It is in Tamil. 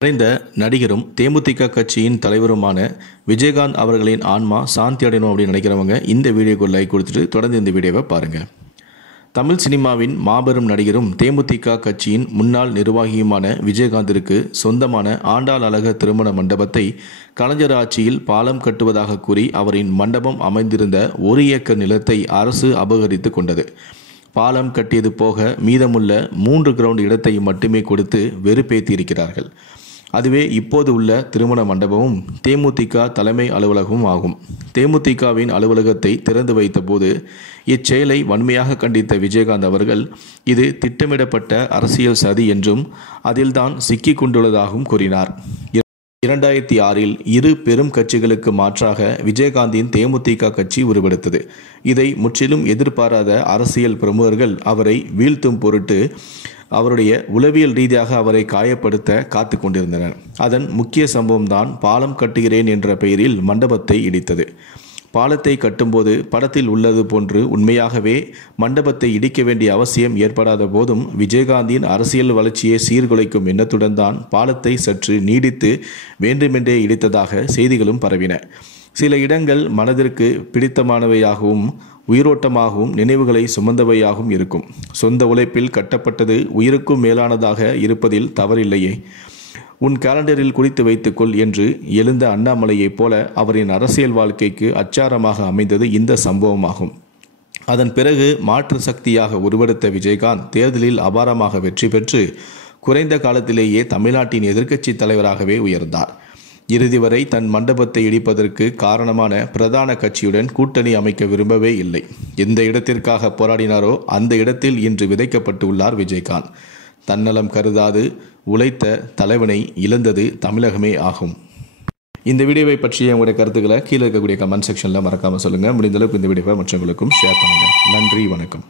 மறைந்த நடிகரும் தேமுதிக கட்சியின் தலைவருமான விஜயகாந்த் அவர்களின் ஆன்மா சாந்தி அடையணும் அப்படின்னு நினைக்கிறவங்க இந்த வீடியோக்கு லைக் கொடுத்துட்டு தொடர்ந்து இந்த வீடியோவை பாருங்கள். தமிழ் சினிமாவின் மாபெரும் நடிகரும் தேமுதிக கட்சியின் முன்னாள் நிர்வாகியுமான விஜயகாந்திற்கு சொந்தமான ஆண்டாள் அழகர் திருமண மண்டபத்தை கலைஞர் ஆட்சியில் பாலம் கட்டுவதாக கூறி அவரின் மண்டபம் அமைந்திருந்த 1 ஏக்கர் நிலத்தை அரசு அபகரித்து கொண்டது. பாலம் கட்டியது போக மீதமுள்ள 3 கிரவுண்ட் இடத்தை மட்டுமே கொடுத்து வெறுப்பேற்றியிருக்கிறார்கள். அதுவே இப்போது உள்ள திருமண மண்டபமும் தேமுதிக தலைமை அலுவலகமும் ஆகும். தேமுதிகவின் அலுவலகத்தை திறந்து வைத்த போது இச்செயலை வன்மையாக கண்டித்த விஜயகாந்த் அவர்கள் இது திட்டமிடப்பட்ட அரசியல் சதி என்றும் அதில்தான் சிக்கிக் கொண்டுள்ளதாகவும் கூறினார். 2006இல் 2 பெரும் கட்சிகளுக்கு மாற்றாக விஜயகாந்தின் தேமுதிக கட்சி உருவெடுத்தது. இதை முற்றிலும் எதிர்பாராத அரசியல் பிரமுகர்கள் அவரை வீழ்த்தும் பொருட்டு அவருடைய உளவியல் ரீதியாக அவரை காயப்படுத்த காத்து கொண்டிருந்தனர். அதன் முக்கிய சம்பவம் தான் பாலம் கட்டுகிறேன் என்ற பெயரில் மண்டபத்தை இடித்தது. பாலத்தை கட்டும்போது படத்தில் உள்ளது போன்று உண்மையாகவே மண்டபத்தை இடிக்க வேண்டிய அவசியம் ஏற்படாத போதும் விஜயகாந்தின் அரசியல் வளர்ச்சியை சீர்குலைக்கும் எண்ணத்துடன் தான் பாலத்தை சற்று நீடித்து வேண்டுமென்றே இடித்ததாக செய்திகளும் பரவின. சில இடங்கள் மனதிற்கு பிடித்தமானவையாகவும் உயிரோட்டமாகவும் நினைவுகளை சுமந்தவையாகவும் இருக்கும். சொந்த உழைப்பில் கட்டப்பட்டது உயிருக்கும் மேலானதாக இருப்பதில் தவறில்லையே. உன் காலண்டரில் குறித்து வைத்துக்கொள் என்று எழுந்த அண்ணாமலையைப் போல அவரின் அரசியல் வாழ்க்கைக்கு அச்சாரமாக அமைந்தது இந்த சம்பவமாகும். அதன் பிறகு மாற்று சக்தியாக உருவெடுத்த விஜயகாந்த் தேர்தலில் அபாரமாக வெற்றி பெற்று குறைந்த காலத்திலேயே தமிழ்நாட்டின் எதிர்க்கட்சி தலைவராகவே உயர்ந்தார். இறுதி வரை தன் மண்டபத்தை இடிப்பதற்கு காரணமான பிரதான கட்சியுடன் கூட்டணி அமைக்க விரும்பவே இல்லை. எந்த இடத்திற்காக போராடினாரோ அந்த இடத்தில் இன்று விதைக்கப்பட்டு உள்ளார் விஜயகாந்த். தன்னலம் கருதாது உழைத்த தலைவனை இழந்தது தமிழகமே ஆகும். இந்த வீடியோவை பற்றிய உங்களுடைய கருத்துக்களை கீழே இருக்கக்கூடிய கமெண்ட் செக்ஷனில் மறக்காமல் சொல்லுங்கள். முடிந்தளவுக்கு இந்த வீடியோவை மற்றவங்களுக்கும் ஷேர் பண்ணுங்கள். நன்றி, வணக்கம்.